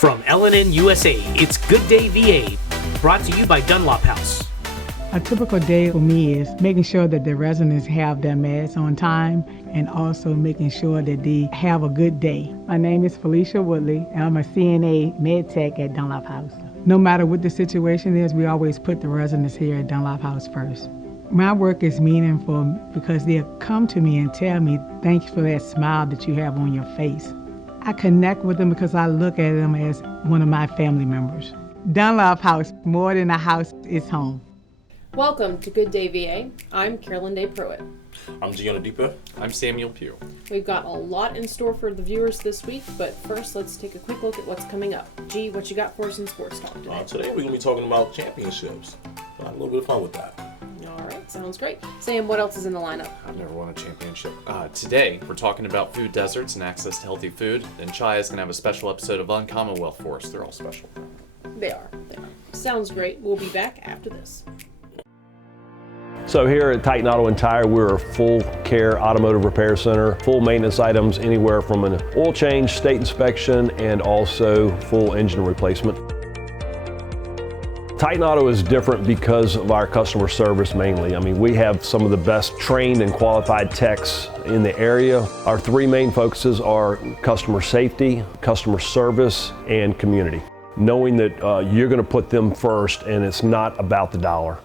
From LNN USA, it's Good Day VA, brought to you by Dunlop House. A typical day for me is making sure that the residents have their meds on time and also making sure that they have a good day. My name is Felicia Woodley, and I'm a CNA med tech at Dunlop House. No matter what the situation is, we always put the residents here at Dunlop House first. My work is meaningful because they'll come to me and tell me, thank you for that smile that you have on your face. I connect with them because I look at them as one of my family members. Dunlop House, more than a house, it's home. Welcome to Good Day VA. I'm Carolyn Day Pruitt. I'm Gianna Deepa. I'm Samuel Pugh. We've got a lot in store for the viewers this week, but first let's take a quick look at what's coming up. G, what you got for us in sports talk today? Today we're going to be talking about championships. I'll have a little bit of fun with that. All right, sounds great. Sam, what else is in the lineup? I've never won a championship. Today, we're talking about food deserts and access to healthy food, and Chai is going to have a special episode of Uncommonwealth for us. They're all special. They are. Sounds great. We'll be back after this. So here at Titan Auto and Tire, we're a full care automotive repair center, full maintenance items anywhere from an oil change, state inspection, and also full engine replacement. Titan Auto is different because of our customer service mainly. I mean, we have some of the best trained and qualified techs in the area. Our three main focuses are customer safety, customer service, and community. Knowing that you're going to put them first and it's not about the dollar.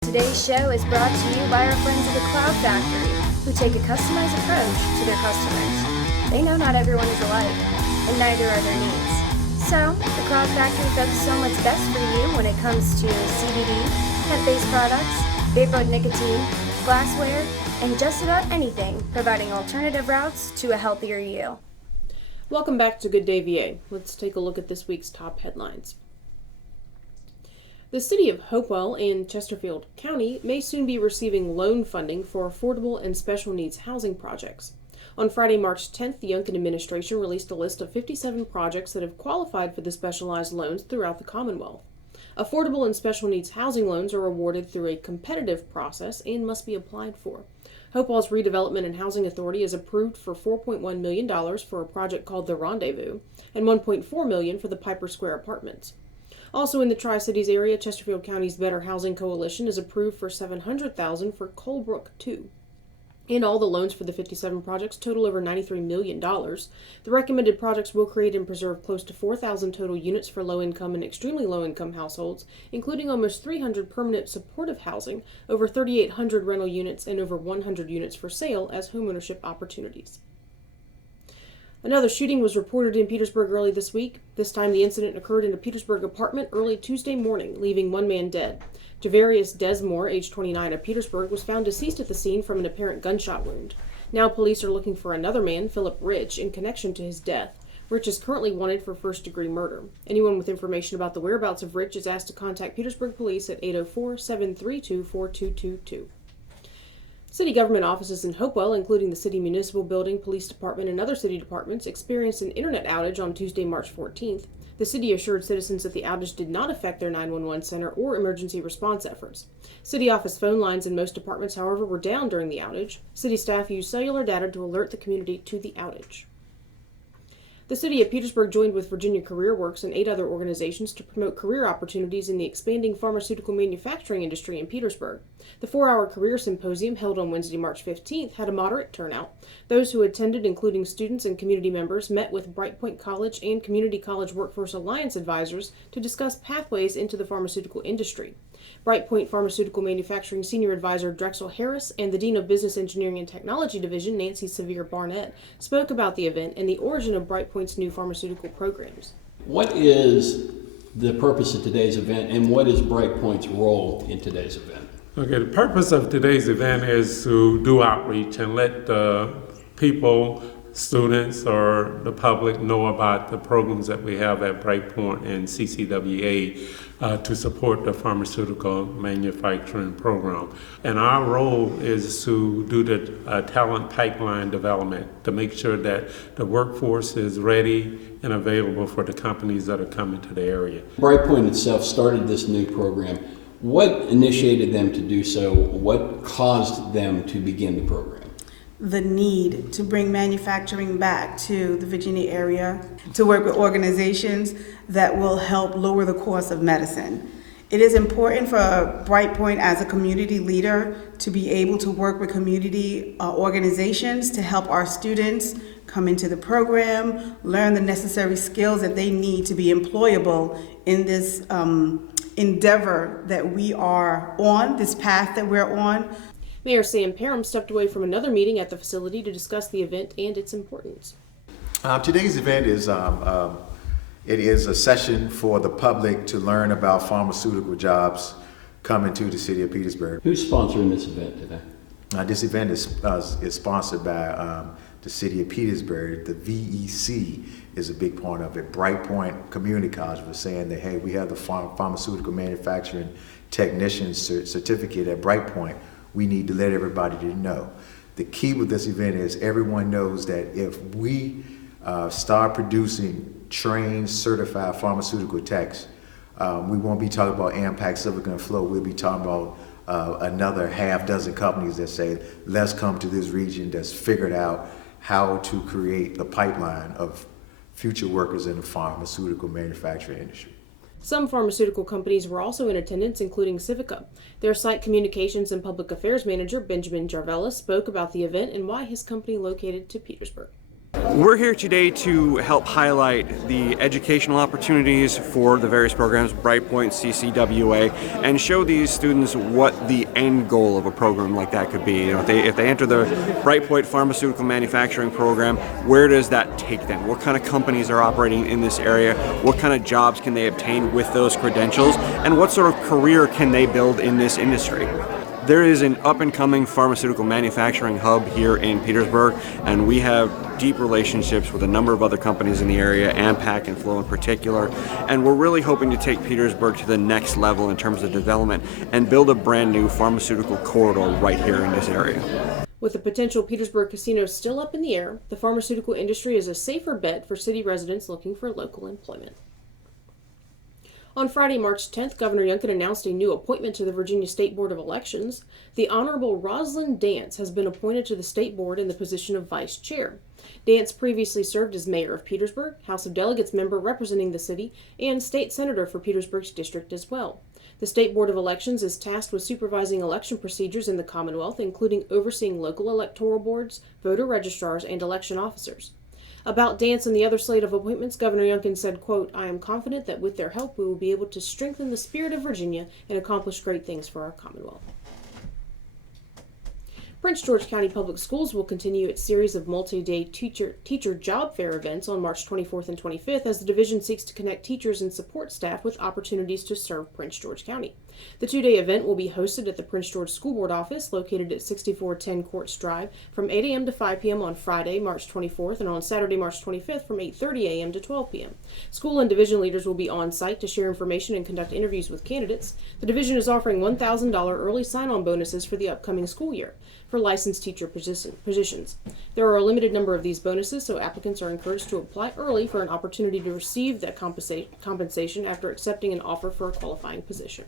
Today's show is brought to you by our friends at the Cloud Factory, who take a customized approach to their customers. They know not everyone is alike, and neither are their needs. So, the Cloud Factory focuses on what's best for you when it comes to CBD, hemp-based products, vapor nicotine, glassware, and just about anything, providing alternative routes to a healthier you. Welcome back to Good Day VA. Let's take a look at this week's top headlines. The city of Hopewell in Chesterfield County may soon be receiving loan funding for affordable and special needs housing projects. On Friday, March 10th, the Youngkin administration released a list of 57 projects that have qualified for the specialized loans throughout the Commonwealth. Affordable and special needs housing loans are awarded through a competitive process and must be applied for. Hopewell's Redevelopment and Housing Authority is approved for $4.1 million for a project called The Rendezvous and $1.4 million for the Piper Square Apartments. Also in the Tri-Cities area, Chesterfield County's Better Housing Coalition is approved for $700,000 for Colebrook 2. In all, the loans for the 57 projects total over $93 million. The recommended projects will create and preserve close to 4,000 total units for low-income and extremely low-income households, including almost 300 permanent supportive housing, over 3,800 rental units, and over 100 units for sale as homeownership opportunities. Another shooting was reported in Petersburg early this week. This time the incident occurred in a Petersburg apartment early Tuesday morning, leaving one man dead. Javarius Desmore, age 29, of Petersburg, was found deceased at the scene from an apparent gunshot wound. Now police are looking for another man, Philip Rich, in connection to his death. Rich is currently wanted for first-degree murder. Anyone with information about the whereabouts of Rich is asked to contact Petersburg Police at 804-732-4222. City government offices in Hopewell, including the City Municipal Building, Police Department, and other city departments, experienced an internet outage on Tuesday, March 14th. The city assured citizens that the outage did not affect their 911 center or emergency response efforts. City office phone lines in most departments, however, were down during the outage. City staff used cellular data to alert the community to the outage. The city of Petersburg joined with Virginia Career Works and 8 other organizations to promote career opportunities in the expanding pharmaceutical manufacturing industry in Petersburg. The 4-hour career symposium held on Wednesday, March 15th, had a moderate turnout. Those who attended, including students and community members, met with Brightpoint College and Community College Workforce Alliance advisors to discuss pathways into the pharmaceutical industry. Brightpoint Pharmaceutical Manufacturing Senior Advisor Drexel Harris and the Dean of Business Engineering and Technology Division, Nancy Sevier Barnett, spoke about the event and the origin of Brightpoint's new pharmaceutical programs. What is the purpose of today's event, and what is Brightpoint's role in today's event? Okay, the purpose of today's event is to do outreach and let the people, students, or the public know about the programs that we have at Brightpoint and CCWA to support the pharmaceutical manufacturing program. And our role is to do the talent pipeline development to make sure that the workforce is ready and available for the companies that are coming to the area. Brightpoint itself started this new program. What initiated them to do so? What caused them to begin the program? the need to bring manufacturing back to the Virginia area, to work with organizations that will help lower the cost of medicine. It is important for BrightPoint as a community leader to be able to work with community organizations to help our students come into the program, learn the necessary skills that they need to be employable in this endeavor that we are on, this path that we're on. Mayor Sam Parham stepped away from another meeting at the facility to discuss the event and its importance. Today's event is it is a session for the public to learn about pharmaceutical jobs coming to the city of Petersburg. Who's sponsoring this event today? This event is sponsored by the city of Petersburg. The VEC is a big part of it. BrightPoint Community College was saying that, hey, we have the pharmaceutical manufacturing technician certificate at BrightPoint. We need to let everybody know. The key with this event is everyone knows that if we start producing trained, certified pharmaceutical techs, we won't be talking about Ampac, Silicon Flow. We'll be talking about another half dozen companies that say, let's come to this region that's figured out how to create the pipeline of future workers in the pharmaceutical manufacturing industry. Some pharmaceutical companies were also in attendance, including Civica. Their site communications and public affairs manager, Benjamin Jarvella, spoke about the event and why his company located to Petersburg. We're here today to help highlight the educational opportunities for the various programs, BrightPoint, CCWA, and show these students what the end goal of a program like that could be. You know, if they enter the BrightPoint Pharmaceutical Manufacturing Program, where does that take them? What kind of companies are operating in this area? What kind of jobs can they obtain with those credentials? And what sort of career can they build in this industry? There is an up-and-coming pharmaceutical manufacturing hub here in Petersburg, and we have deep relationships with a number of other companies in the area, Ampac and Flow in particular, and we're really hoping to take Petersburg to the next level in terms of development and build a brand new pharmaceutical corridor right here in this area. With the potential Petersburg casino still up in the air, the pharmaceutical industry is a safer bet for city residents looking for local employment. On Friday, March 10th, Governor Youngkin announced a new appointment to the Virginia State Board of Elections. The Honorable Rosalind Dance has been appointed to the state board in the position of vice chair. Dance previously served as mayor of Petersburg, House of Delegates member representing the city, and state senator for Petersburg's district as well. The State Board of Elections is tasked with supervising election procedures in the Commonwealth, including overseeing local electoral boards, voter registrars, and election officers. About Dance and the other slate of appointments, Governor Youngkin said, quote, "I am confident that with their help we will be able to strengthen the spirit of Virginia and accomplish great things for our Commonwealth." Prince George County Public Schools will continue its series of multi-day teacher job fair events on March 24th and 25th as the division seeks to connect teachers and support staff with opportunities to serve Prince George County. The two-day event will be hosted at the Prince George School Board office located at 6410 Courts Drive from 8 a.m. to 5 p.m. on Friday, March 24th, and on Saturday, March 25th from 8:30 a.m. to 12 p.m. School and division leaders will be on site to share information and conduct interviews with candidates. The division is offering $1,000 early sign-on bonuses for the upcoming school year for licensed teacher positions. There are a limited number of these bonuses, so applicants are encouraged to apply early for an opportunity to receive that compensation after accepting an offer for a qualifying position.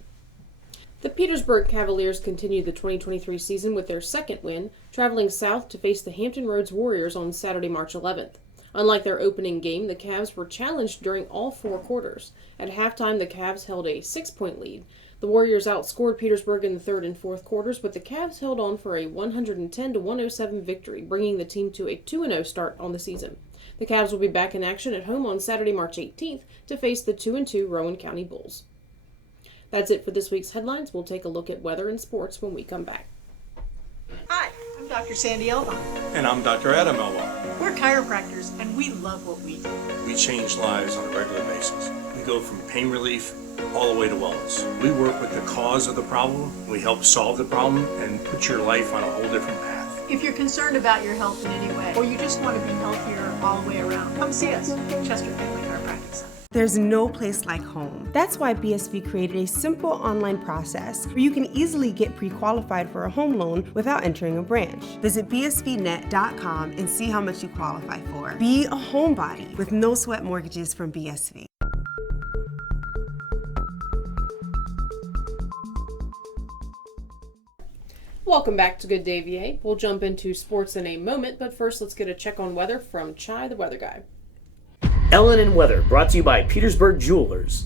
The Petersburg Cavaliers continue the 2023 season with their second win, traveling south to face the Hampton Roads Warriors on Saturday, March 11th. Unlike their opening game, the Cavs were challenged during all four quarters. At halftime, the Cavs held a 6-point lead. The Warriors outscored Petersburg in the third and fourth quarters, but the Cavs held on for a 110-107 victory, bringing the team to a 2-0 start on the season. The Cavs will be back in action at home on Saturday, March 18th to face the 2-2 Rowan County Bulls. That's it for this week's headlines. We'll take a look at weather and sports when we come back. Hi, I'm Dr. Sandy Elba. And I'm Dr. Adam Elba. We're chiropractors, and we love what we do. We change lives on a regular basis. We go from pain relief all the way to wellness. We work with the cause of the problem, we help solve the problem, and put your life on a whole different path. If you're concerned about your health in any way, or you just want to be healthier all the way around, come see us, Chester Family Chiropractic Center. There's no place like home. That's why BSV created a simple online process where you can easily get pre-qualified for a home loan without entering a branch. Visit bsvnet.com and see how much you qualify for. Be a homebody with no sweat mortgages from BSV. Welcome back to Good Day VA. We'll jump into sports in a moment, but first let's get a check on weather from Chai, the weather guy. Ellen and Weather, brought to you by Petersburg Jewelers.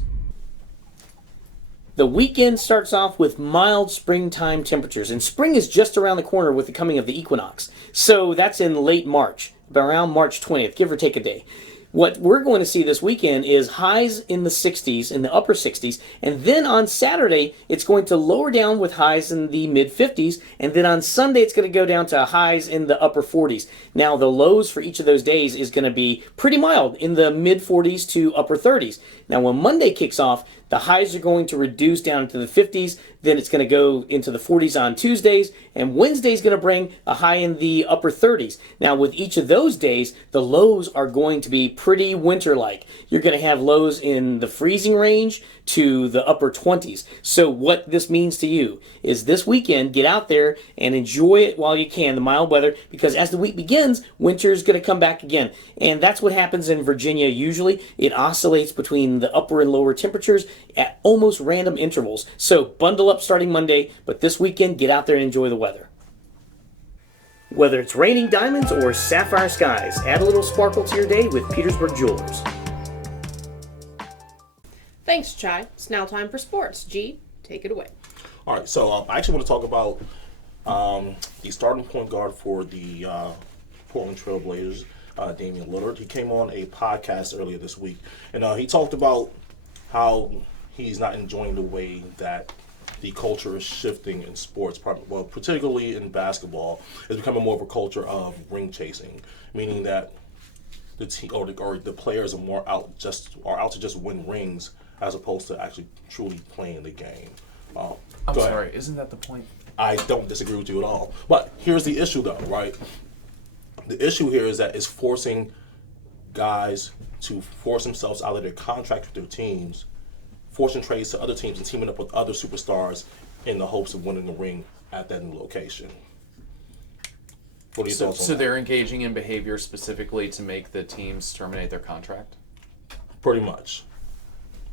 The weekend starts off with mild springtime temperatures, and spring is just around the corner with the coming of the equinox. So that's in late March, around March 20th, give or take a day. What we're going to see this weekend is highs in the 60s, in the upper 60s, and then on Saturday, it's going to lower down with highs in the mid-50s, and then on Sunday, it's going to go down to highs in the upper 40s. Now, the lows for each of those days is going to be pretty mild, in the mid-40s to upper 30s. Now, when Monday kicks off, the highs are going to reduce down into the 50s, then it's going to go into the 40s on Tuesdays, and Wednesday's going to bring a high in the upper 30s. Now, with each of those days, the lows are going to be pretty winter-like. You're going to have lows in the freezing range to the upper 20s. So what this means to you is this weekend, get out there and enjoy it while you can, the mild weather, because as the week begins, winter is going to come back again. And that's what happens in Virginia usually. It oscillates between the upper and lower temperatures at almost random intervals. So bundle up starting Monday, but this weekend, get out there and enjoy the weather. Whether it's raining diamonds or sapphire skies, add a little sparkle to your day with Petersburg Jewelers. Thanks, Chai. It's now time for sports. G, take it away. All right, so I actually want to talk about the starting point guard for the Portland Trail Blazers, Damian Lillard. He came on a podcast earlier this week, and he talked about how he's not enjoying the way that the culture is shifting in sports, well, particularly in basketball. It's becoming more of a culture of ring chasing, meaning that the team or the players are more out to just win rings as opposed to actually truly playing the game. I'm sorry, isn't that the point? I don't disagree with you at all. But here's the issue, though, right? The issue here is that it's forcing guys to force themselves out of their contract with their teams, forcing trades to other teams and teaming up with other superstars in the hopes of winning the ring at that new location. What are your thoughts on that? So they're engaging in behavior specifically to make the teams terminate their contract? Pretty much.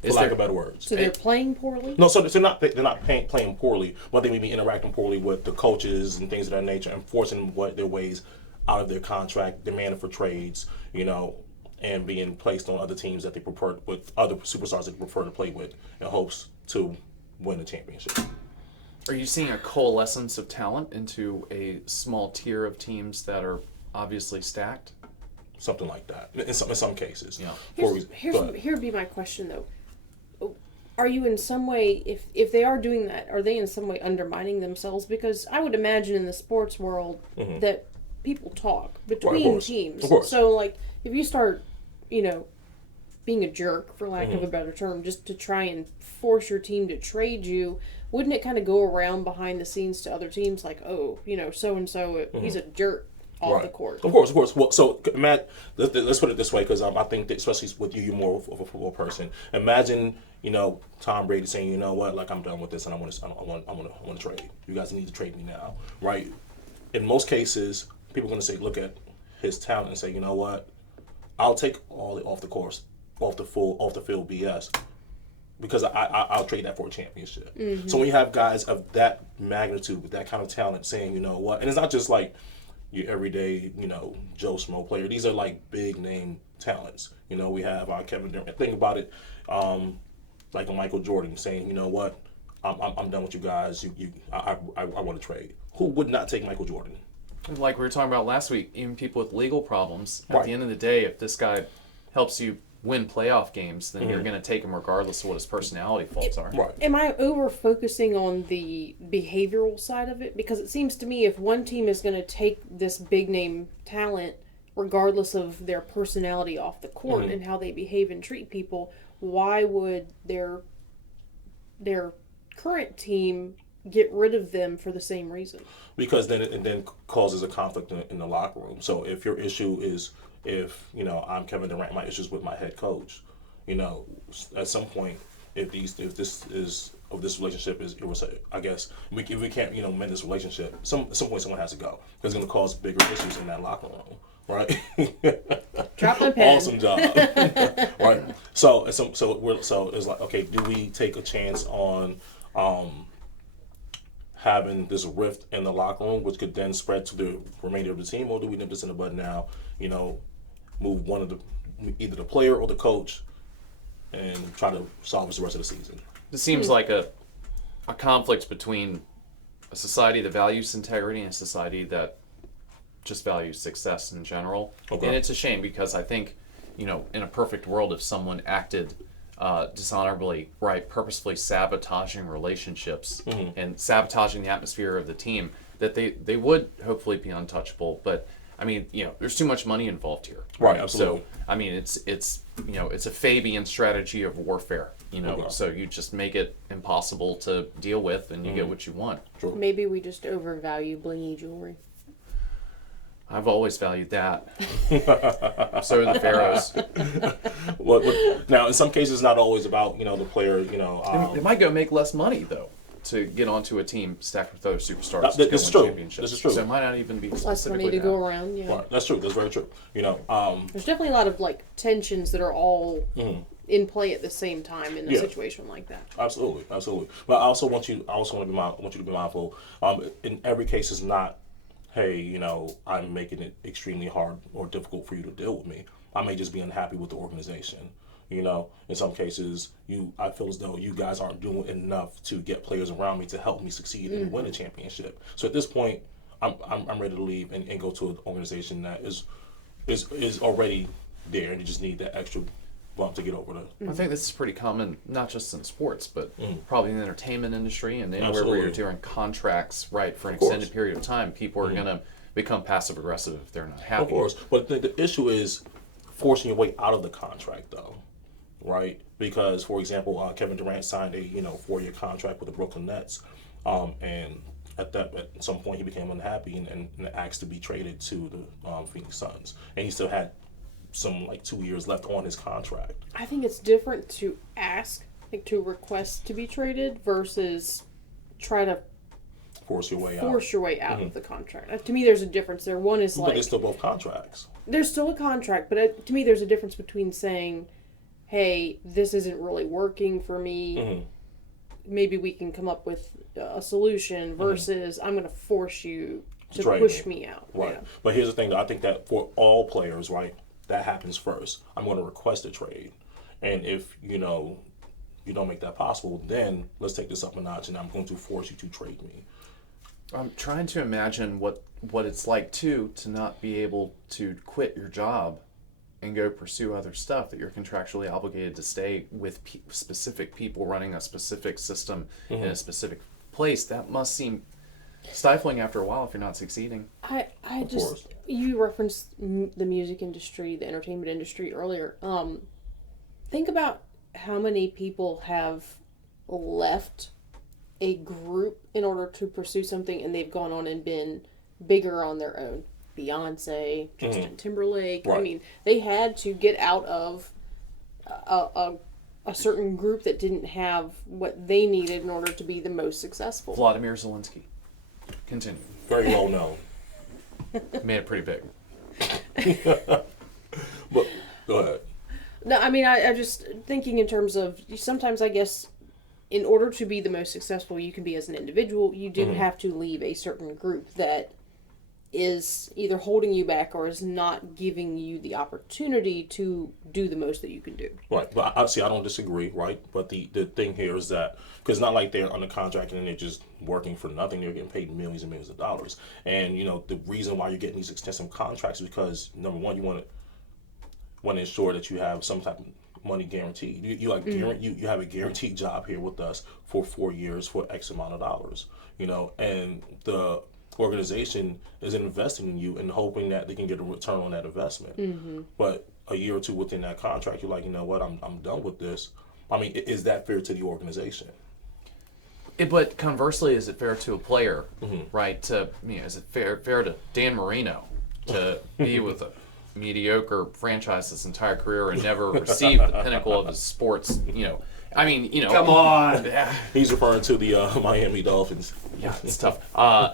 For lack of better words. So they're playing poorly? No, so they're not playing poorly, but they may be interacting poorly with the coaches and things of that nature and forcing their ways out of their contract, demanding for trades, and being placed on other teams that they prefer, with other superstars that they prefer to play with in hopes to win the championship. Are you seeing a coalescence of talent into a small tier of teams that are obviously stacked? Something like that, in some cases. Yeah. Here would be my question, though. Are you in some way, if they are doing that, are they in some way undermining themselves? Because I would imagine in the sports world that people talk between teams. Of course. So, like, if you start, being a jerk, for lack of a better term, just to try and force your team to trade you, wouldn't it kind of go around behind the scenes to other teams, like, so-and-so, he's a jerk off the court? Of course. Well, so, Matt, let's put it this way, because I think that especially with you, you're more of a football person. Imagine, Tom Brady saying, you know what, like, I'm done with this, and I want to trade. You guys need to trade me now, right? In most cases, people are going to say, look at his talent and say, you know what, I'll take all the off the field BS, because I'll trade that for a championship. So when you have guys of that magnitude with that kind of talent saying, you know what, and it's not just like your everyday, Joe Schmo player. These are like big name talents. We have Kevin Durant. Think about it, like a Michael Jordan saying, you know what, I'm done with you guys. I want to trade. Who would not take Michael Jordan? Like we were talking about last week, even people with legal problems, at the end of the day, if this guy helps you win playoff games, then you're going to take him regardless of what his personality faults are. Right. Am I over-focusing on the behavioral side of it? Because it seems to me if one team is going to take this big-name talent, regardless of their personality off the court and how they behave and treat people, why would their current team get rid of them for the same reason? Because then it causes a conflict in the locker room. So if your issue is, if I'm Kevin Durant, my issues with my head coach, at some point, if this relationship is, I guess if we can't mend this relationship, at some point someone has to go. It's going to cause bigger issues in that locker room, right? Drop my pen. Awesome job, right? So it's like, okay, do we take a chance on having this rift in the locker room, which could then spread to the remainder of the team, or do we nip this in the bud now? Move one of either the player or the coach, and try to salvage the rest of the season. This seems like a conflict between a society that values integrity and a society that just values success in general. Okay. And it's a shame because I think, in a perfect world, if someone acted dishonorably, right, purposefully sabotaging relationships and sabotaging the atmosphere of the team, that they would hopefully be untouchable. But I mean, there's too much money involved here. Right, absolutely. So I mean, it's a Fabian strategy of warfare. Okay. So you just make it impossible to deal with, and you get what you want. True. Maybe we just overvalue blingy jewelry. I've always valued that. So do the Pharaohs. Now, in some cases, it's not always about the player. They might go make less money though to get onto a team stacked with other superstars. This is to win true. championships. This is true. So it might not even be Less money specifically to that. go around. Yeah. Right. That's true. That's very true. There's definitely a lot of tensions that are all in play at the same time in a situation like that. Absolutely. But I also want you to be mindful. In every case, it's not, hey, I'm making it extremely hard or difficult for you to deal with me. I may just be unhappy with the organization. In some cases, I feel as though you guys aren't doing enough to get players around me to help me succeed and win a championship. So at this point, I'm ready to leave and go to an organization that is already there, and you just need that extra bump to get over the. I think this is pretty common, not just in sports, but probably in the entertainment industry and anywhere Absolutely. where you're doing contracts, right, for an Of course. extended period of time. People are going to become passive aggressive if they're not happy. Of course, but the issue is forcing your way out of the contract, though, right? Because, for example, Kevin Durant signed a 4-year contract with the Brooklyn Nets, and at some point he became unhappy and asked to be traded to the Phoenix Suns, and he still had some 2 years left on his contract. I think it's different to ask, to request to be traded versus try to Force your way out of the contract. To me, there's a difference there. One is but they're still both contracts. There's still a contract, but to me, there's a difference between saying, "Hey, this isn't really working for me. Maybe we can come up with a solution," versus I'm going to force you to push me out. Right. Yeah. But here's the thing, though. I think that for all players, right, that happens first. I'm going to request a trade, and if you don't make that possible, then let's take this up a notch, and I'm going to force you to trade me. I'm trying to imagine what it's like to not be able to quit your job and go pursue other stuff, that you're contractually obligated to stay with specific people running a specific system in a specific place. That must seem stifling after a while if you're not succeeding. You referenced the music industry, the entertainment industry earlier. Think about how many people have left a group in order to pursue something, and they've gone on and been bigger on their own. Beyonce, Justin Timberlake. Right. I mean, they had to get out of a certain group that didn't have what they needed in order to be the most successful. Vladimir Zelensky. Continue. Very well known. Made it pretty big. But go ahead. No, I mean, I'm just thinking in terms of, sometimes I guess in order to be the most successful you can be as an individual, you do have to leave a certain group that is either holding you back or is not giving you the opportunity to do the most that you can do. Right, but I don't disagree, right? But the thing here is that, because it's not like they're under contract and they're just working for nothing. They're getting paid millions and millions of dollars. And, the reason why you're getting these extensive contracts is because, number one, you want to ensure that you have some type of money guaranteed. You have a guaranteed job here with us for 4 years for X amount of dollars, and the organization is investing in you and hoping that they can get a return on that investment. But a year or two within that contract, you're like, you know what, I'm done with this. I mean, is that fair to the organization? But conversely, is it fair to a player, right? Is it fair to Dan Marino to be with a mediocre franchise his entire career and never receive the pinnacle of his sports? Come on. He's referring to the Miami Dolphins. Yeah, it's tough. I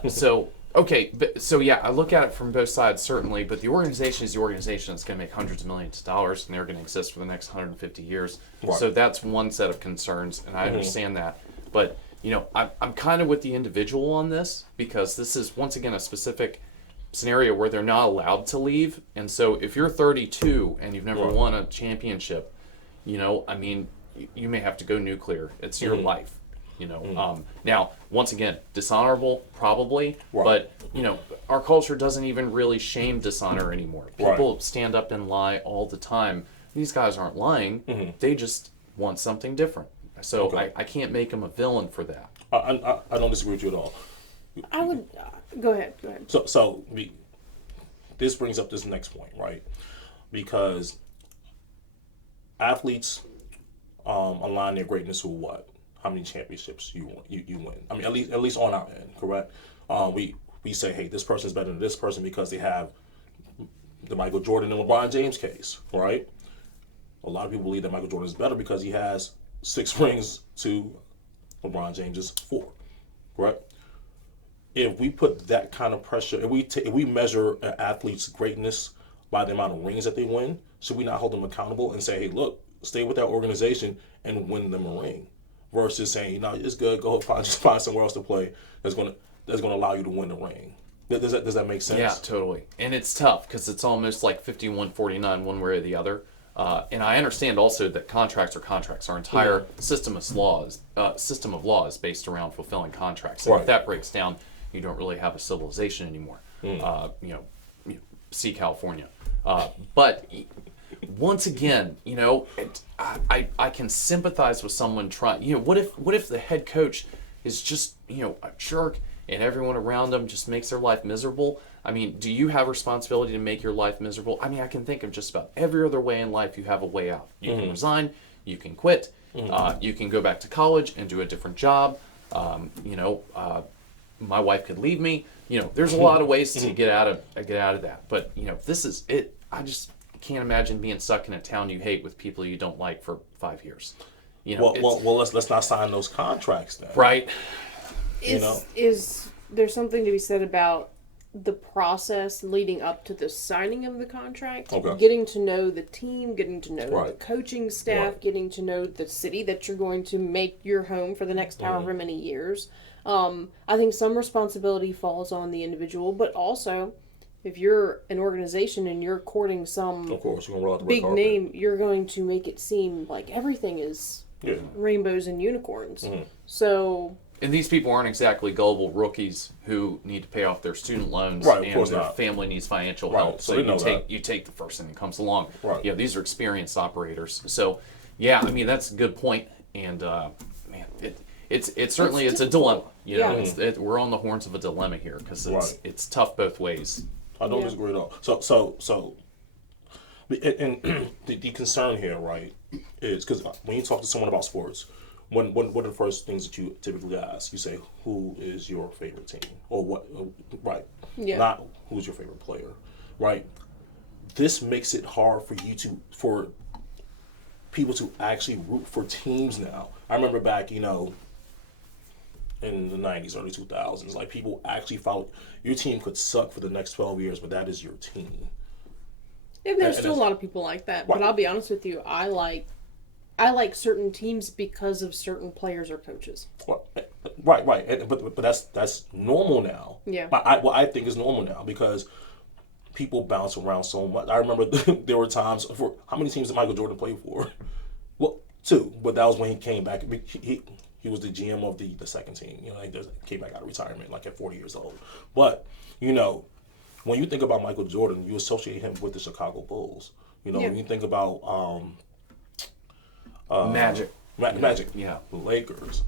look at it from both sides, certainly, but the organization is the organization that's going to make hundreds of millions of dollars, and they're going to exist for the next 150 years. Right. So that's one set of concerns, and I understand that. But I'm kind of with the individual on this, because this is, once again, a specific scenario where they're not allowed to leave. And so if you're 32 and you've never won a championship, you may have to go nuclear. It's your life. Now, once again, dishonorable, probably, but our culture doesn't even really shame dishonor anymore. People stand up and lie all the time. These guys aren't lying; they just want something different. So I can't make them a villain for that. I don't disagree with you at all. I would go ahead. So this brings up this next point, right? Because athletes align their greatness with what? How many championships you win? I mean, at least on our end, correct? We say, hey, this person's better than this person because they have the Michael Jordan and LeBron James case, right? A lot of people believe that Michael Jordan is better because he has 6 rings to LeBron James's 4, correct? If we put that kind of pressure, if we measure an athlete's greatness by the amount of rings that they win, should we not hold them accountable and say, hey, look, stay with that organization and win them a ring? Versus saying, no, it's good, go just find somewhere else to play that's gonna allow you to win the ring. Does that make sense? Yeah, totally. And it's tough because it's almost like 51-49 one way or the other. And I understand also that contracts are contracts. Our entire system of law is based around fulfilling contracts. And if that breaks down, you don't really have a civilization anymore. See California. But once again, I can sympathize with someone trying. What if the head coach is just a jerk and everyone around them just makes their life miserable? I mean, do you have responsibility to make your life miserable? I mean, I can think of just about every other way in life you have a way out. You can resign, you can quit, you can go back to college and do a different job. My wife could leave me. There's a lot of ways to get out of that. But this is it. I just can't imagine being stuck in a town you hate with people you don't like for 5 years. Let's not sign those contracts then. Right. Is there something to be said about the process leading up to the signing of the contract? Getting to know the team, getting to know the coaching staff, getting to know the city that you're going to make your home for the next however many years. I think some responsibility falls on the individual, but also if you're an organization and you're courting some big name, you're going to make it seem like everything is rainbows and unicorns. So, and these people aren't exactly gullible rookies who need to pay off their student loans and their family needs financial help. So you take the first thing that comes along. These are experienced operators. So, I mean, that's a good point. And man, it's certainly it's a dilemma. We're on the horns of a dilemma here because it's tough both ways. I don't disagree at all. So, and the concern here, right, is because when you talk to someone about sports, what are the first things that you typically ask? You say, who is your favorite team? Or what, right? Not who's your favorite player, right? This makes it hard for people to actually root for teams now. I remember back, in the 90s, early 2000s, like people actually followed, your team could suck for the next 12 years, but that is your team. And there's still a lot of people like that. But I'll be honest with you, I like certain teams because of certain players or coaches. Right. But that's normal now. Yeah. I think it's normal now because people bounce around so much. I remember there were times for how many teams did Michael Jordan play for? Well, 2, but that was when he came back. He was the GM of the second team. He came back out of retirement like at 40 years old. But when you think about Michael Jordan, you associate him with the Chicago Bulls. When you think about Magic, the Lakers.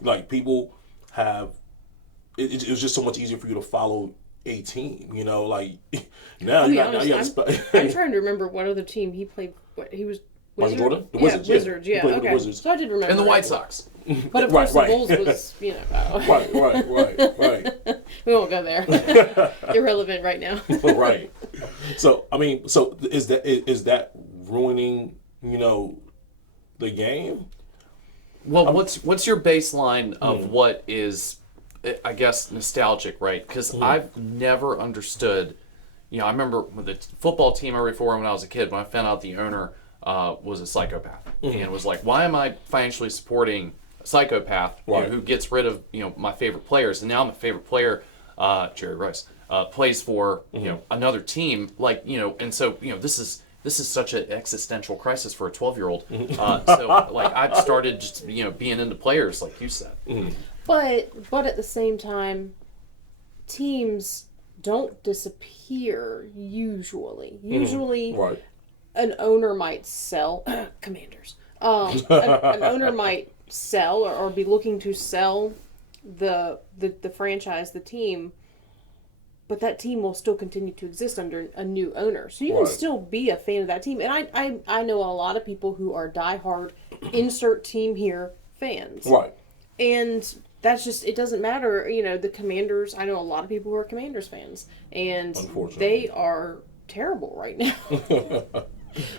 Like people have. It was just so much easier for you to follow a team. Like now you got. I'm trying to remember what other team he played. What he was. Michael Jordan? The Wizards. Wizards, yeah. Okay. The Wizards. So I did remember. And the White Sox. But of course the Bulls was, Right. We won't go there. Irrelevant right now. Right. So, I mean, is that ruining, the game? Well, what's your baseline of what is, I guess, nostalgic, right? Because I've never understood, I remember with the football team I rooted for when I was a kid, when I found out the owner was a psychopath. And it was like, why am I financially supporting psychopath Right. who gets rid of my favorite players, and now my favorite player, Jerry Rice, plays for another team, and so this is such an existential crisis for a 12-year-old. So like I started just being into players like you said. But at the same time, teams don't disappear usually. Usually, right. An owner might sell Commanders. An owner might sell or be looking to sell the franchise, the team, but that team will still continue to exist under a new owner. So you can still be a fan of that team. And I know a lot of people who are diehard insert team here fans. Right. And that's just, it doesn't matter. The Commanders, I know a lot of people who are Commanders fans, and they are terrible right now.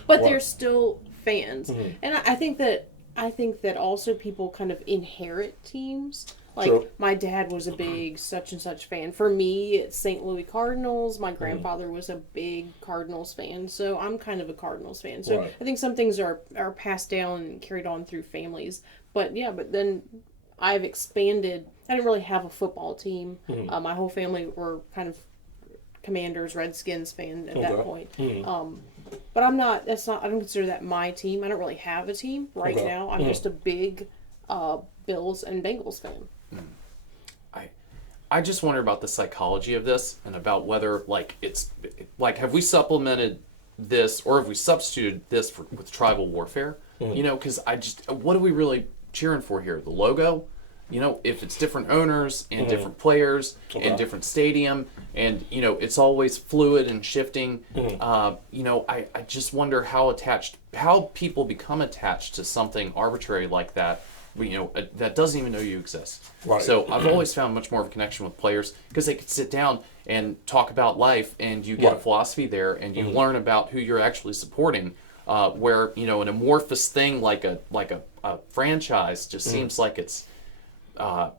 But they're still fans. And I think that also people kind of inherit teams. Like, my dad was a big such and such fan. For me, it's St. Louis Cardinals. My grandfather was a big Cardinals fan, so I'm kind of a Cardinals fan. So I think some things are passed down and carried on through families. But then I've expanded. I didn't really have a football team. My whole family were kind of Commanders, Redskins fan at that point. But I don't consider that my team. I don't really have a team right now. I'm just a big Bills and Bengals fan. I just wonder about the psychology of this and about whether have we supplemented this or have we substituted this with tribal warfare? Because what are we really cheering for here? The logo? If it's different owners and different players and different stadium and, it's always fluid and shifting, I just wonder how people become attached to something arbitrary like that, that doesn't even know you exist. Right. So I've always found much more of a connection with players because they could sit down and talk about life and you get a philosophy there and you learn about who you're actually supporting. Where an amorphous thing like a franchise just seems like it's not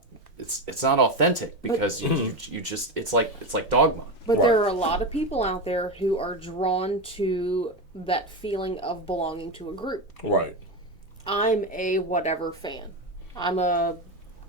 authentic because you just it's like dogma. But there are a lot of people out there who are drawn to that feeling of belonging to a group. Right. I'm a whatever fan. I'm a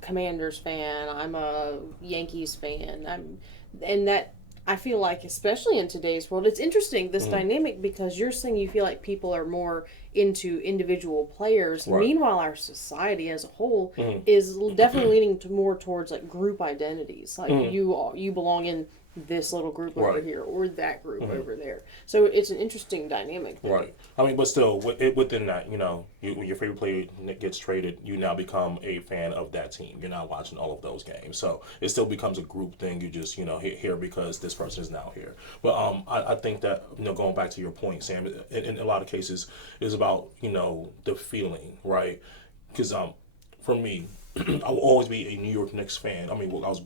Commanders fan. I'm a Yankees fan. And that I feel like, especially in today's world, it's interesting, this dynamic, because you're saying you feel like people are more into individual players. Right. Meanwhile, our society as a whole is definitely leaning more towards like group identities. Like you belong in this little group over here or that group over there. So it's an interesting dynamic there. Right. I mean, but still, within that, when your favorite player gets traded, you now become a fan of that team. You're not watching all of those games. So it still becomes a group thing. You just, here because this person is now here. But I think that, going back to your point, Sam, in a lot of cases, is about, the feeling, right? Because for me, I will always be a New York Knicks fan. I mean, I was,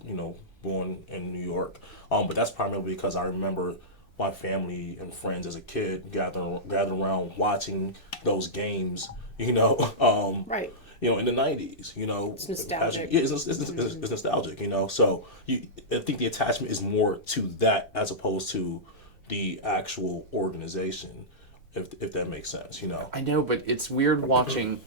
born in New York. But that's primarily because I remember my family and friends as a kid gathering around watching those games, right. In the 90s, It's nostalgic. It's nostalgic, So I think the attachment is more to that as opposed to the actual organization, if that makes sense, I know, but it's weird watching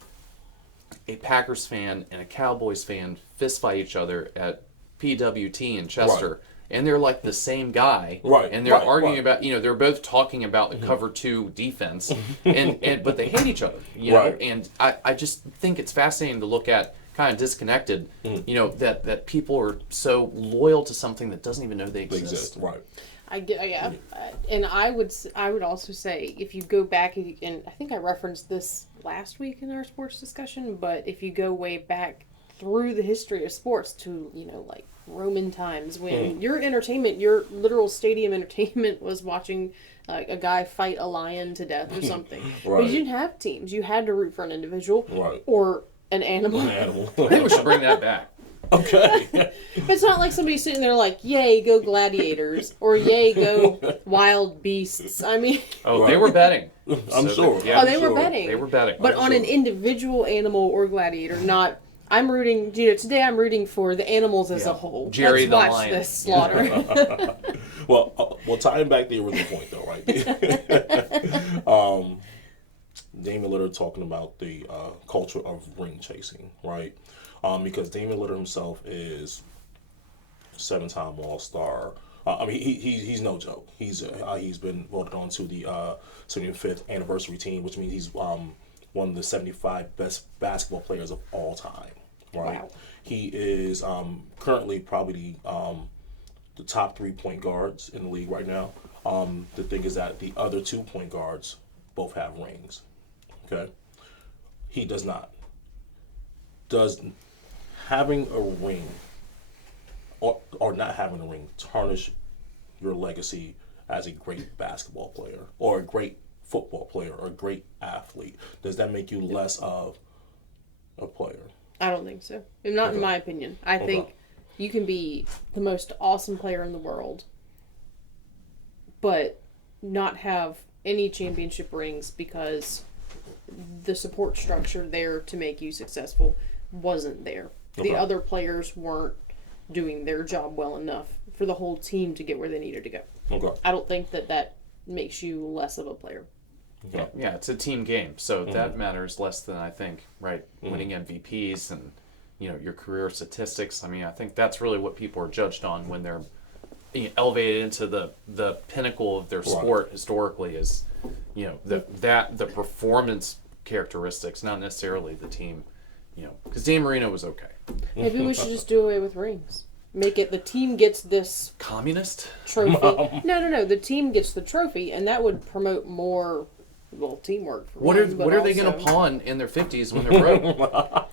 a Packers fan and a Cowboys fan fist fight each other at PWT in Chester. Right. And they're like the same guy, right? And they're arguing about, they're both talking about the cover 2 defense, but they hate each other, right. And I just think it's fascinating to look at, kind of disconnected, that people are so loyal to something that doesn't even know they exist. Right. And I would also say, if you go back, and I think I referenced this last week in our sports discussion, but if you go way back through the history of sports to, like Roman times, when your literal stadium entertainment was watching a guy fight a lion to death or something. Right. But you didn't have teams. You had to root for an individual or an animal. I think we should bring that back. Okay. It's not like somebody sitting there like, yay, go gladiators, or yay, go wild beasts. I mean... they were betting. I'm sure. They were betting. They were betting. But on an individual animal or gladiator, not... I'm rooting, today I'm rooting for the animals as a whole. Jerry Let's the watch lion. this slaughter. Well, tying back the original point though, right? Damian Lillard talking about the culture of ring chasing, right? Because Damian Lillard himself is 7-time All-Star. I mean, he's no joke. He's been voted on to the 75th anniversary team, which means he's one of the 75 best basketball players of all time, right? Wow. He is currently probably the top 3 point guards in the league right now. The thing is that the other 2 point guards both have rings. Okay, he does not. Does having a ring or not having a ring tarnish your legacy as a great basketball player or a great football player or a great athlete? Does that make you less of a player? I don't think so. Not in my opinion. I think you can be the most awesome player in the world, but not have any championship rings because the support structure there to make you successful wasn't there. The other players weren't doing their job well enough for the whole team to get where they needed to go. I don't think that makes you less of a player. Yeah, it's a team game, so that matters less than I think, right? Winning MVPs and your career statistics. I mean, I think that's really what people are judged on when they're elevated into the pinnacle of their sport historically is, the performance characteristics, not necessarily the team. Because Dan Marino was okay. Maybe we should just do away with rings. Make it the team gets this communist trophy. No. The team gets the trophy, and that would promote more teamwork. For what are they going to pawn in their 50s when they're broke?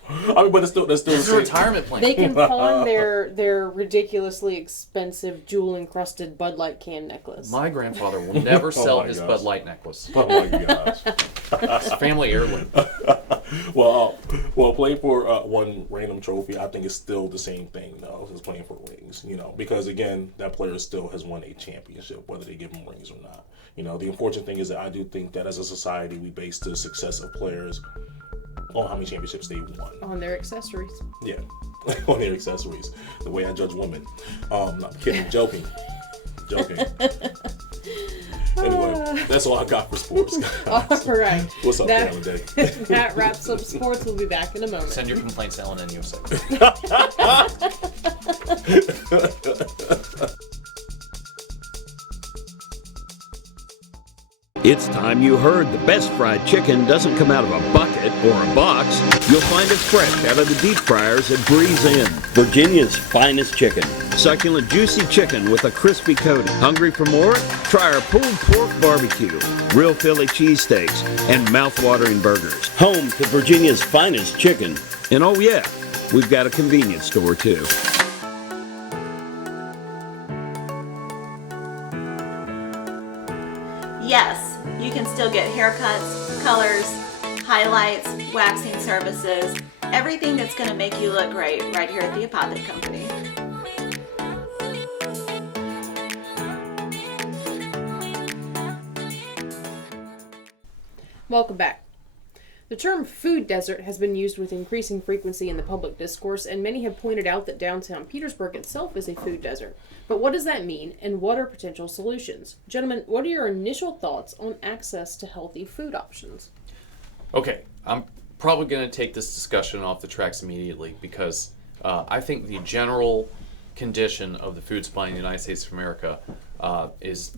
I mean, but it's still a retirement plan. They can pawn their ridiculously expensive jewel encrusted Bud Light can necklace. My grandfather will never sell his Bud Light necklace. Oh my gosh! It's a family heirloom. Well, playing for one random trophy, I think it's still the same thing, though, as playing for rings. Because again, that player still has won a championship, whether they give him rings or not. The unfortunate thing is that I do think that as a society, we base the success of players on how many championships they won. On their accessories. Yeah, on their accessories. The way I judge women. Not kidding, joking. Anyway, that's all I got for sports. All right. What's up, Alan Day? That wraps up sports. We'll be back in a moment. Send your complaints to Ellen and USA. It's time you heard the best fried chicken doesn't come out of a bucket or a box. You'll find it fresh out of the deep fryers at Breeze Inn. Virginia's finest chicken. Succulent, juicy chicken with a crispy coating. Hungry for more? Try our pulled pork barbecue, real Philly cheesesteaks, and mouth-watering burgers. Home to Virginia's finest chicken. And oh yeah, we've got a convenience store too. Yes, you can still get haircuts, colors, highlights, waxing services, everything that's going to make you look great right here at the Apothic Company. Welcome back. The term food desert has been used with increasing frequency in the public discourse, and many have pointed out that downtown Petersburg itself is a food desert. But what does that mean, and what are potential solutions? Gentlemen, what are your initial thoughts on access to healthy food options? Okay, I'm probably going to take this discussion off the tracks immediately because I think the general condition of the food supply in the United States of America is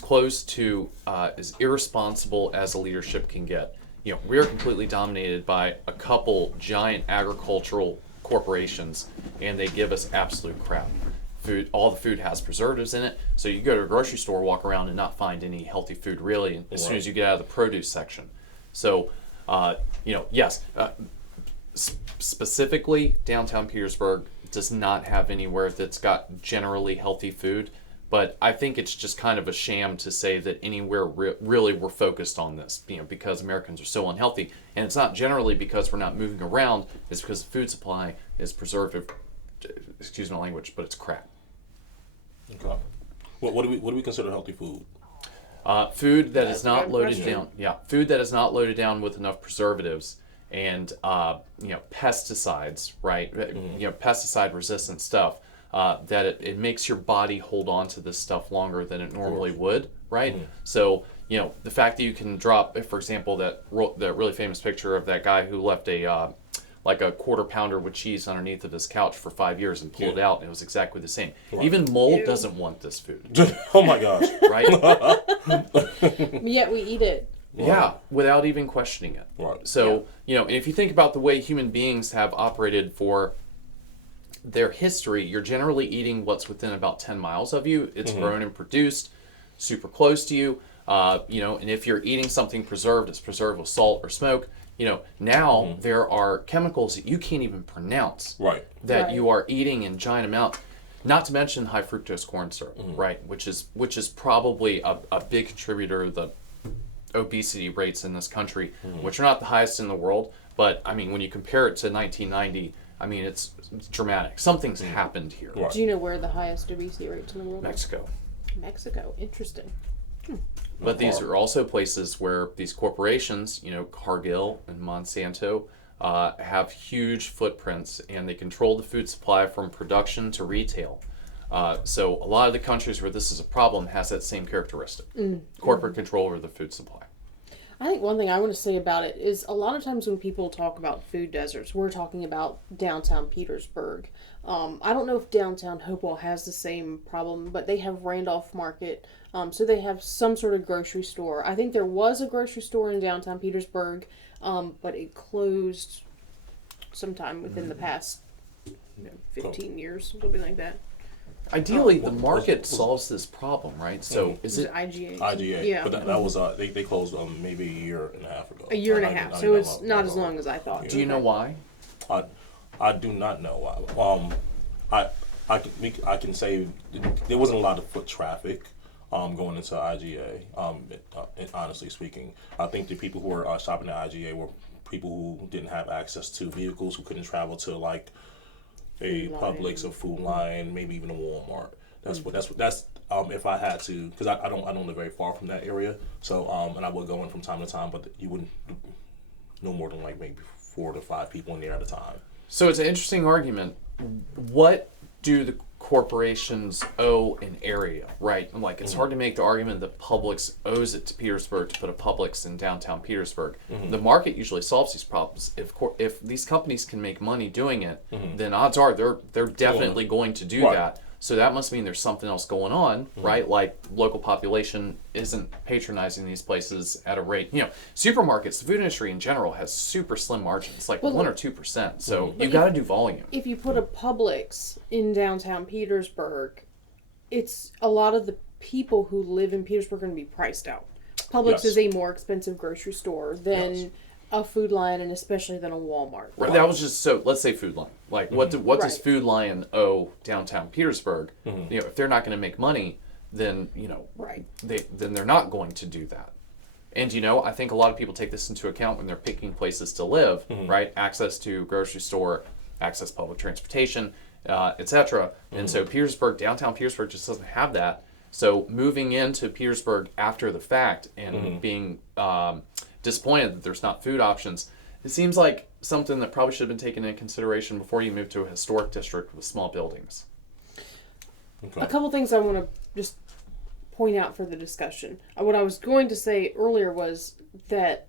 close to as irresponsible as a leadership can get. We are completely dominated by a couple giant agricultural corporations, and they give us absolute crap. All the food has preservatives in it, so you go to a grocery store, walk around, and not find any healthy food really as soon as you get out of the produce section. So, yes, specifically downtown Petersburg does not have anywhere that's got generally healthy food. But I think it's just kind of a sham to say that anywhere really we're focused on this, because Americans are so unhealthy. And it's not generally because we're not moving around, it's because the food supply is preservative, excuse my language, but it's crap. Okay. Well, what do we consider healthy food? Food that is not loaded down. Yeah, food that is not loaded down with enough preservatives and pesticides, right? Pesticide resistant stuff. That it makes your body hold on to this stuff longer than it normally would, right? So, you know, the fact that you can drop, for example, that really famous picture of that guy who left a like a quarter pounder with cheese underneath of his couch for 5 years and pulled it out, and it was exactly the same. Right. Even mold doesn't want this food. Oh my gosh! Right? Yet we eat it. Yeah, without even questioning it. Right. So, you know, if you think about the way human beings have operated for their history, you're generally eating what's within about 10 miles of you. It's grown and produced super close to you. You know, and if you're eating something preserved, it's preserved with salt or smoke. You know, now there are chemicals that you can't even pronounce that you are eating in giant amounts. Not to mention high fructose corn syrup, right? Which is probably a big contributor to the obesity rates in this country, which are not the highest in the world. But I mean, when you compare it to 1990, I mean, it's dramatic. Something's happened here. Right. Do you know where the highest obesity rates in the world Mexico. are? Mexico. Interesting. But these are also places where these corporations, you know, Cargill and Monsanto, have huge footprints, and they control the food supply from production to retail. So a lot of the countries where this is a problem has that same characteristic. Corporate control over the food supply. I think one thing I want to say about it is a lot of times when people talk about food deserts, we're talking about downtown Petersburg. I don't know if downtown Hopewell has the same problem, but they have Randolph Market. So they have some sort of grocery store. I think there was a grocery store in downtown Petersburg, but it closed sometime within the past 15 years, something like that. Ideally, the market solves this problem, right? So is it IGA? IGA. Yeah. But that was they closed maybe a year and a half ago. A year and a half. So it's not as long as I thought. Do you know why? I do not know why. I can say there wasn't a lot of foot traffic going into IGA. Honestly speaking, I think the people who were shopping at IGA were people who didn't have access to vehicles, who couldn't travel to like a Publix or Food Lion, maybe even a Walmart. That's if I had to, because I don't live very far from that area. So and I would go in from time to time, but you wouldn't no more than like maybe 4 to 5 people in there at a time. So it's an interesting argument. What do the corporations owe an area, right? Like, it's hard to make the argument that Publix owes it to Petersburg to put a Publix in downtown Petersburg. The market usually solves these problems. If these companies can make money doing it, then odds are they're definitely going to do that. So that must mean there's something else going on, right? Like, local population isn't patronizing these places at a rate. You know, supermarkets, the food industry in general has super slim margins, like 1 or 2%. So you got to do volume. If you put a Publix in downtown Petersburg, it's a lot of the people who live in Petersburg are going to be priced out. Publix is a more expensive grocery store than a Food Lion, and especially than a Walmart. Right. That was just so. Let's say Food Lion. Like, what does Food Lion owe downtown Petersburg? You know, if they're not going to make money, then then they're not going to do that. And you know, I think a lot of people take this into account when they're picking places to live. Right, access to grocery store, access to public transportation, etc. And so downtown Petersburg, just doesn't have that. So moving into Petersburg after the fact and being disappointed that there's not food options, it seems like something that probably should have been taken into consideration before you move to a historic district with small buildings. A couple things I want to just point out for the discussion. What I was going to say earlier was that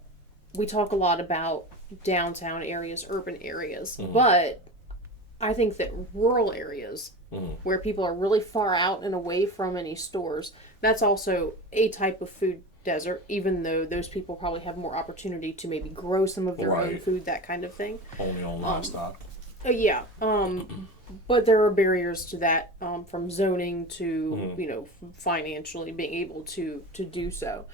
we talk a lot about downtown areas, urban areas, but I think that rural areas where people are really far out and away from any stores, that's also a type of food desert, even though those people probably have more opportunity to maybe grow some of their own food, that kind of thing. Only on livestock. But there are barriers to that, from zoning to you know, financially being able to do so.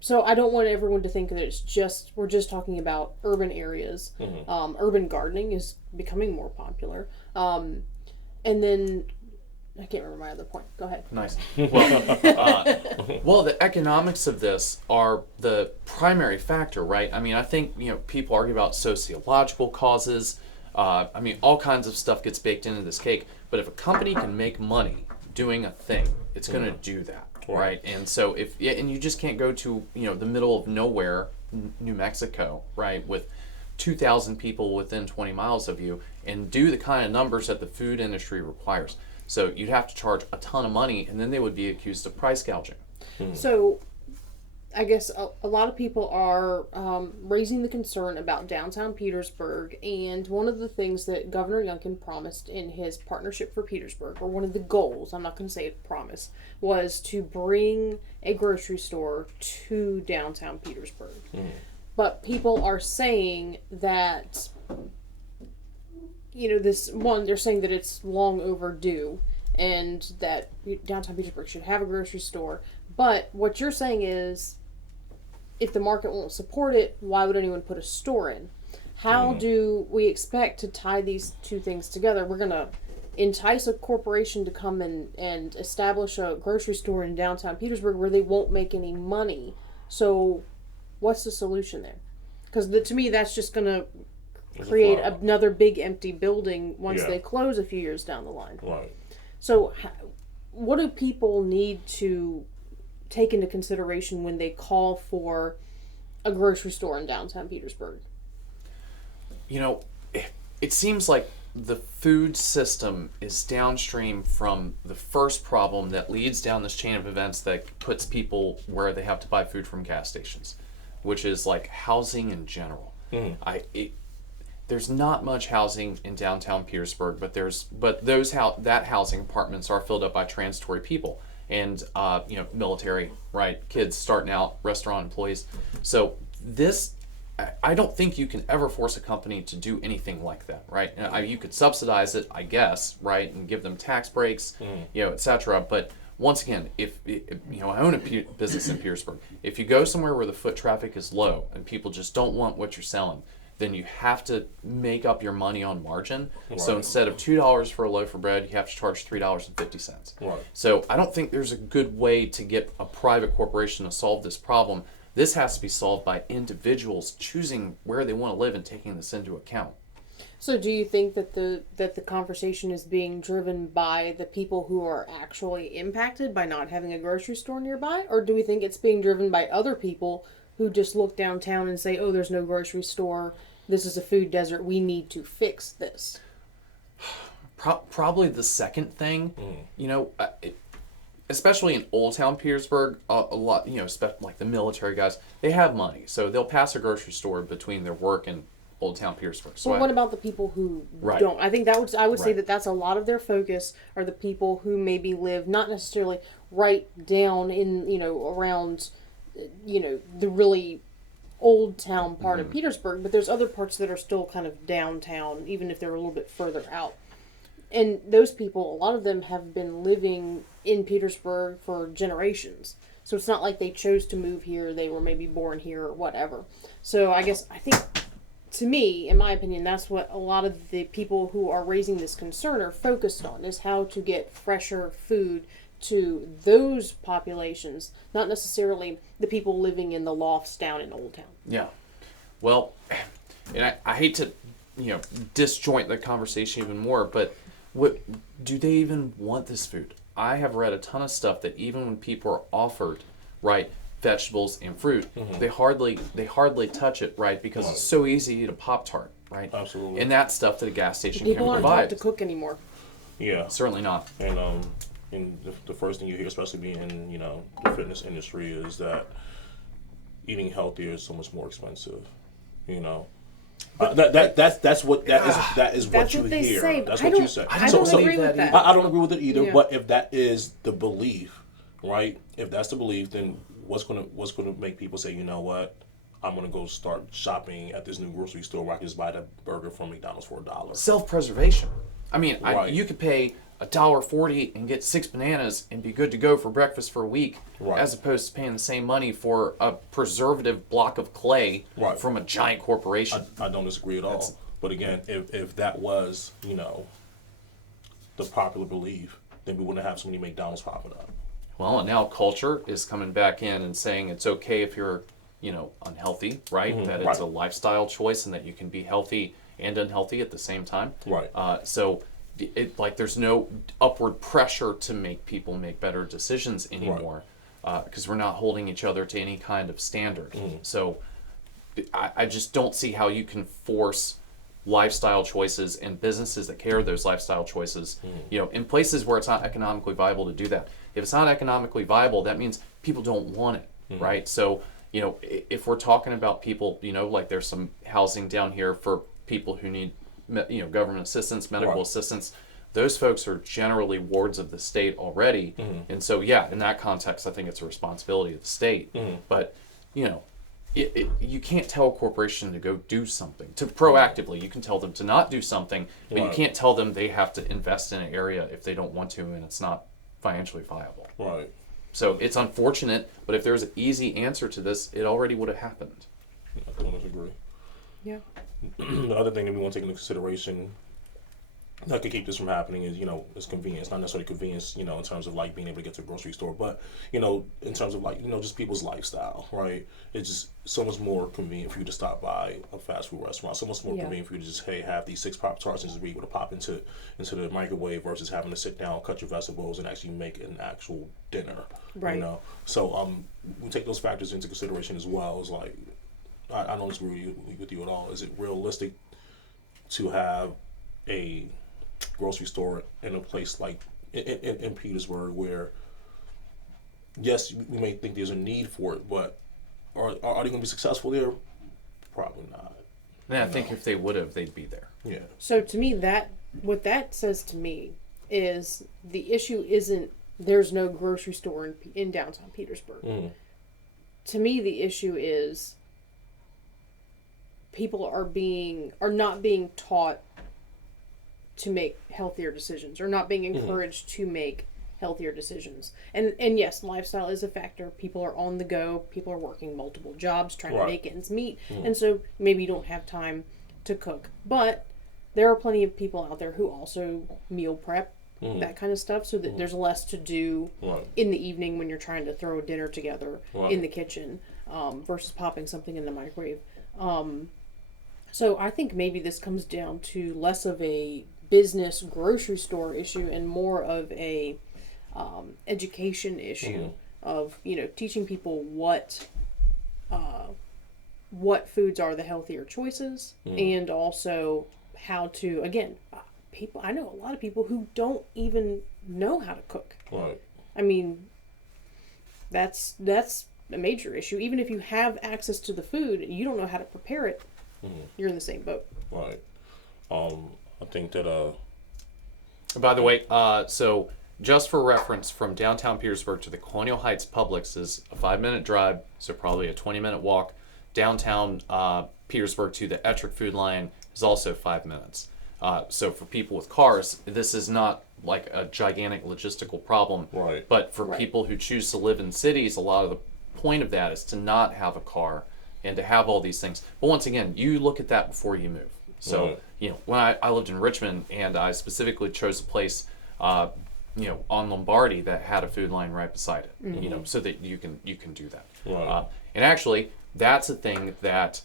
So I don't want everyone to think that we're just talking about urban areas. Urban gardening is becoming more popular, and then I can't remember my other point. Go ahead. Nice. Well, the economics of this are the primary factor, right? I mean, I think, you know, people argue about sociological causes. I mean, all kinds of stuff gets baked into this cake. But if a company can make money doing a thing, it's going to do that, right? And so and you just can't go to, you know, the middle of nowhere, New Mexico, right, with 2,000 people within 20 miles of you and do the kind of numbers that the food industry requires. So you'd have to charge a ton of money, and then they would be accused of price gouging. So I guess a lot of people are raising the concern about downtown Petersburg, and one of the things that Governor Youngkin promised in his Partnership for Petersburg, or one of the goals, I'm not going to say a promise, was to bring a grocery store to downtown Petersburg. But people are saying that, they're saying that it's long overdue and that downtown Petersburg should have a grocery store. But what you're saying is, if the market won't support it, why would anyone put a store in? How do we expect to tie these two things together? We're going to entice a corporation to come and establish a grocery store in downtown Petersburg where they won't make any money. So what's the solution there? Because to me, that's just going to create another big empty building once they close a few years down the line. Right. So what do people need to take into consideration when they call for a grocery store in downtown Petersburg? It seems like the food system is downstream from the first problem that leads down this chain of events that puts people where they have to buy food from gas stations, which is like housing in general. There's not much housing in downtown Petersburg, but that housing apartments are filled up by transitory people and military, right? Kids starting out, restaurant employees. So I don't think you can ever force a company to do anything like that, right? You could subsidize it, I guess, right, and give them tax breaks, etc. But once again, if I own a business in Petersburg, if you go somewhere where the foot traffic is low and people just don't want what you're selling, then you have to make up your money on margin. Right. So instead of $2 for a loaf of bread, you have to charge $3.50. Right. So I don't think there's a good way to get a private corporation to solve this problem. This has to be solved by individuals choosing where they want to live and taking this into account. So do you think that the conversation is being driven by the people who are actually impacted by not having a grocery store nearby? Or do we think it's being driven by other people who just look downtown and say, oh, there's no grocery store, this is a food desert, we need to fix this? Probably the second thing. Especially in Old Town Petersburg, a lot, like the military guys, they have money, so they'll pass a grocery store between their work and Old Town Petersburg. So what about the people who don't? I think I would say that that's a lot of their focus are the people who maybe live not necessarily right down in around the really old town part of Petersburg, but there's other parts that are still kind of downtown, even if they're a little bit further out. And those people, a lot of them have been living in Petersburg for generations. So it's not like they chose to move here, they were maybe born here or whatever. So I think, to me, in my opinion, that's what a lot of the people who are raising this concern are focused on, is how to get fresher food to those populations, not necessarily the people living in the lofts down in Old Town. Yeah. Well, and I hate to, disjoint the conversation even more, but what do they even want this food? I have read a ton of stuff that even when people are offered, right, vegetables and fruit, they hardly touch it, right, because it's so easy to eat a Pop-Tart, right? Absolutely. And that stuff that a gas station people can aren't provide. taught to cook anymore. Yeah. Certainly not. And the first thing you hear, especially being in the fitness industry, is that eating healthier is so much more expensive. That's what you they hear. say, That's what you say. I don't agree with that. I don't agree with it either. Yeah. But if that is the belief, right? If that's the belief, then what's gonna make people say, you know what? I'm gonna go start shopping at this new grocery store where I can just buy that burger from McDonald's for $1. Self-preservation. I mean, Right. you could pay $1.40 and get 6 bananas and be good to go for breakfast for a week, as opposed to paying the same money for a preservative block of clay from a giant corporation. I don't disagree at all. But again, if that was, the popular belief, then we wouldn't have so many McDonald's popping up. Well, and now culture is coming back in and saying it's okay if you're, unhealthy, right? That it's a lifestyle choice and that you can be healthy and unhealthy at the same time. Right. So there's no upward pressure to make people make better decisions anymore, because we're not holding each other to any kind of standard. So I just don't see how you can force lifestyle choices and businesses that care those lifestyle choices, in places where it's not economically viable to do that. If it's not economically viable, that means people don't want it. right? So, you know, if we're talking about people, you know, like there's some housing down here for people who need, you know, government assistance, medical assistance. Those folks are generally wards of the state already. And so, yeah, in that context, I think it's a responsibility of the state. But, you know, you can't tell a corporation to go do something. To proactively, you can tell them to not do something, but you can't tell them they have to invest in an area if they don't want to and it's not financially viable. Right. So it's unfortunate, but if there was an easy answer to this, it already would have happened. I totally agree. Yeah. The other thing that we want to take into consideration that could keep this from happening is, you know, is convenience. Not necessarily convenience, you know, in terms of like being able to get to a grocery store, but, you know, in terms of like, you know, just people's lifestyle, right? It's just so much more convenient for you to stop by a fast food restaurant. So much more convenient for you to just, hey, have these 6 Pop-Tarts and just be able to pop into the microwave versus having to sit down, cut your vegetables, and actually make an actual dinner. Right. You know? So we take those factors into consideration as well. It's like, I don't disagree with you at all. Is it realistic to have a grocery store in a place like in Petersburg where, yes, we may think there's a need for it, but are they going to be successful there? Probably not. Yeah, I think if they would have, they'd be there. Yeah. So to me, what that says to me is the issue isn't there's no grocery store in downtown Petersburg. To me, the issue is people are not being taught to make healthier decisions, or not being encouraged to make healthier decisions. And yes, lifestyle is a factor. People are on the go. People are working multiple jobs trying to make ends meet. And so maybe you don't have time to cook. But there are plenty of people out there who also meal prep, that kind of stuff, so that there's less to do in the evening when you're trying to throw a dinner together in the kitchen, versus popping something in the microwave. So I think maybe this comes down to less of a business grocery store issue and more of a education issue of, you know, teaching people what foods are the healthier choices, and also how to, again, I know a lot of people who don't even know how to cook. Right. I mean, that's a major issue. Even if you have access to the food and you don't know how to prepare it, you're in the same boat. Right. I think that by the way, so just for reference, from downtown Petersburg to the Colonial Heights Publix is a 5-minute drive, so probably a 20-minute walk. Downtown Petersburg to the Ettrick Food Line is also 5 minutes. So for people with cars, this is not like a gigantic logistical problem. Right. But for people who choose to live in cities, a lot of the point of that is to not have a car and to have all these things. But once again, you look at that before you move. So, you know, when I lived in Richmond, and I specifically chose a place, you know, on Lombardy that had a food line right beside it, you know, so that you can do that. Right. And actually, that's a thing that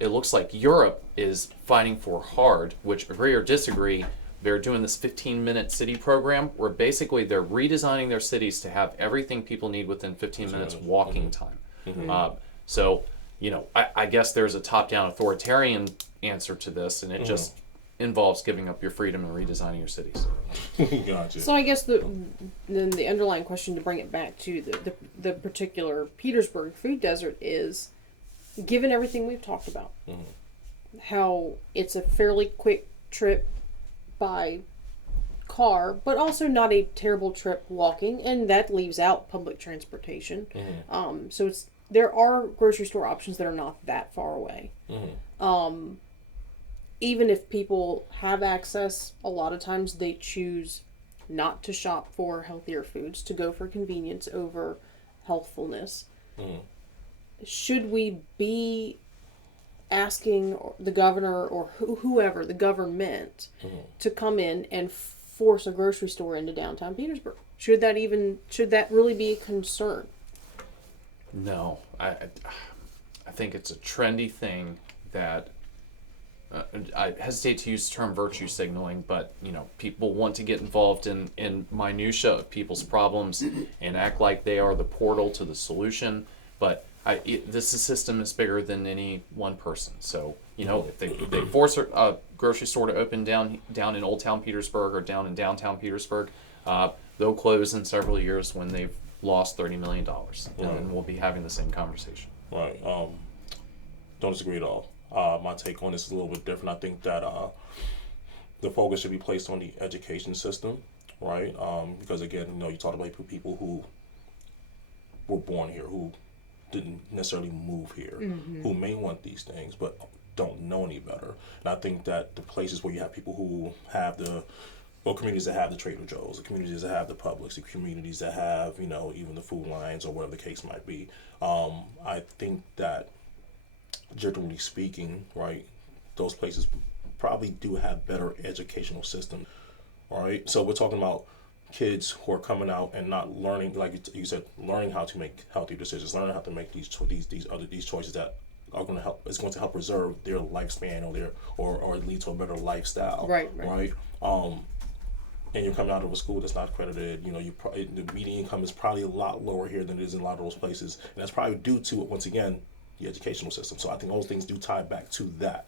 it looks like Europe is fighting for hard, which, agree or disagree, they're doing this 15-minute city program where basically they're redesigning their cities to have everything people need within 15 minutes walking time. So, you know, I guess there's a top-down authoritarian answer to this, and it just involves giving up your freedom and redesigning your cities. Gotcha. So I guess the underlying question, to bring it back to the particular Petersburg food desert, is, given everything we've talked about, how it's a fairly quick trip by car, but also not a terrible trip walking, and that leaves out public transportation. So there are grocery store options that are not that far away. Even if people have access, a lot of times they choose not to shop for healthier foods, to go for convenience over healthfulness. Should we be asking the governor or whoever, the government, to come in and force a grocery store into downtown Petersburg? Should that really be a concern? No, I think it's a trendy thing that I hesitate to use the term virtue signaling, but you know, people want to get involved in minutia of people's problems and act like they are the portal to the solution. But this system is bigger than any one person. So you know, if they force a grocery store to open down in Old Town Petersburg or down in downtown Petersburg, they'll close in several years when they've lost $30 million. And Right. then we'll be having the same conversation. Right. Don't disagree at all. My take on this is a little bit different. I think that the focus should be placed on the education system, right? Because again, you talk about people who were born here, who didn't necessarily move here, who may want these things, but don't know any better. And I think that the places where you have people who have communities that have the Trader Joe's, the communities that have the Publix, the communities that have, even the food lines or whatever the case might be, I think that generally speaking, right, those places probably do have better educational systems, all right? So we're talking about kids who are coming out and not learning, like you said, learning how to make healthy decisions, learning how to make these choices that are going to help. It's going to help preserve their lifespan or lead to a better lifestyle. Right. And you're coming out of a school that's not accredited. The median income is probably a lot lower here than it is in a lot of those places, and that's probably due to, once again, the educational system. So I think those things do tie back to that.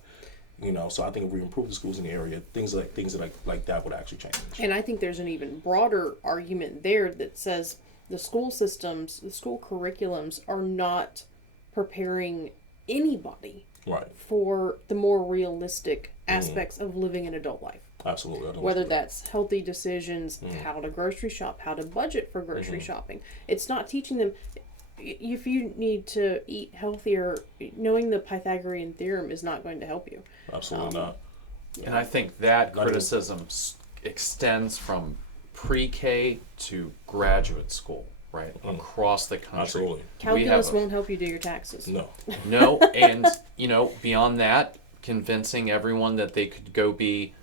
So I think if we improve the schools in the area, things like that would actually change. And I think there's an even broader argument there that says the school systems, the school curriculums are not preparing anybody for the more realistic aspects of living an adult life. Absolutely. Whether that's healthy decisions, how to grocery shop, how to budget for grocery shopping. It's not teaching them. If you need to eat healthier, knowing the Pythagorean theorem is not going to help you. Absolutely not. And I think that criticism extends from pre-K to graduate school, right? Across the country. Absolutely. Calculus won't help you do your taxes. No, and beyond that, convincing everyone that they could go be,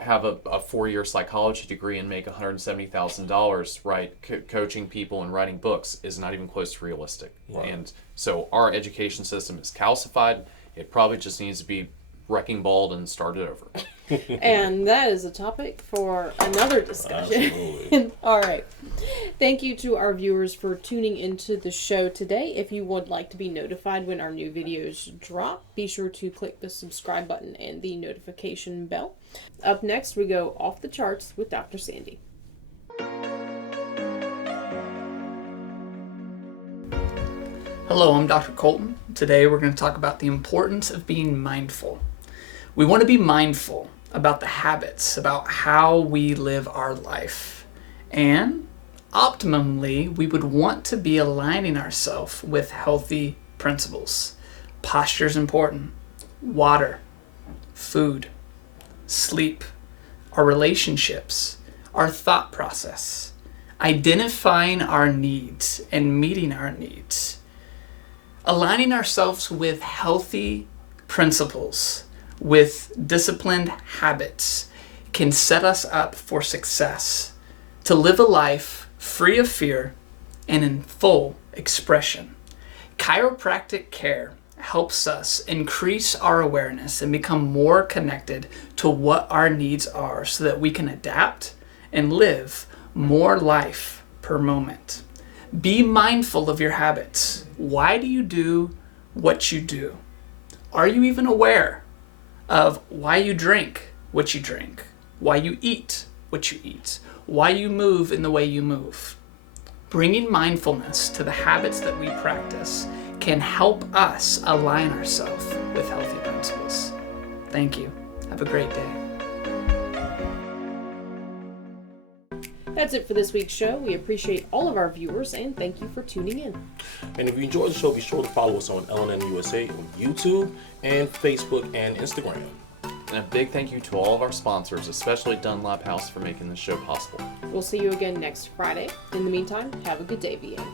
have a 4-year psychology degree and make $170,000, right? Coaching people and writing books is not even close to realistic. Right. And so our education system is calcified. It probably just needs to be wrecking balled and started over. And that is a topic for another discussion. Absolutely. All right. Thank you to our viewers for tuning into the show today. If you would like to be notified when our new videos drop, be sure to click the subscribe button and the notification bell. Up next, we go off the charts with Dr. Sandy. Hello, I'm Dr. Colton. Today we're going to talk about the importance of being mindful. We want to be mindful about the habits, about how we live our life. And optimally, we would want to be aligning ourselves with healthy principles. Posture is important. Water, food, sleep, our relationships, our thought process, identifying our needs and meeting our needs. Aligning ourselves with healthy principles, with disciplined habits, can set us up for success, to live a life free of fear and in full expression. Chiropractic care helps us increase our awareness and become more connected to what our needs are so that we can adapt and live more life per moment. Be mindful of your habits. Why do you do what you do? Are you even aware of why you drink what you drink? Why you eat what you eat? Why you move in the way you move? Bringing mindfulness to the habits that we practice can help us align ourselves with healthy principles. Thank you. Have a great day. That's it for this week's show. We appreciate all of our viewers and thank you for tuning in. And if you enjoyed the show, be sure to follow us on LNN USA on YouTube and Facebook and Instagram. And a big thank you to all of our sponsors, especially Dunlop House, for making this show possible. We'll see you again next Friday. In the meantime, have a good day, VA.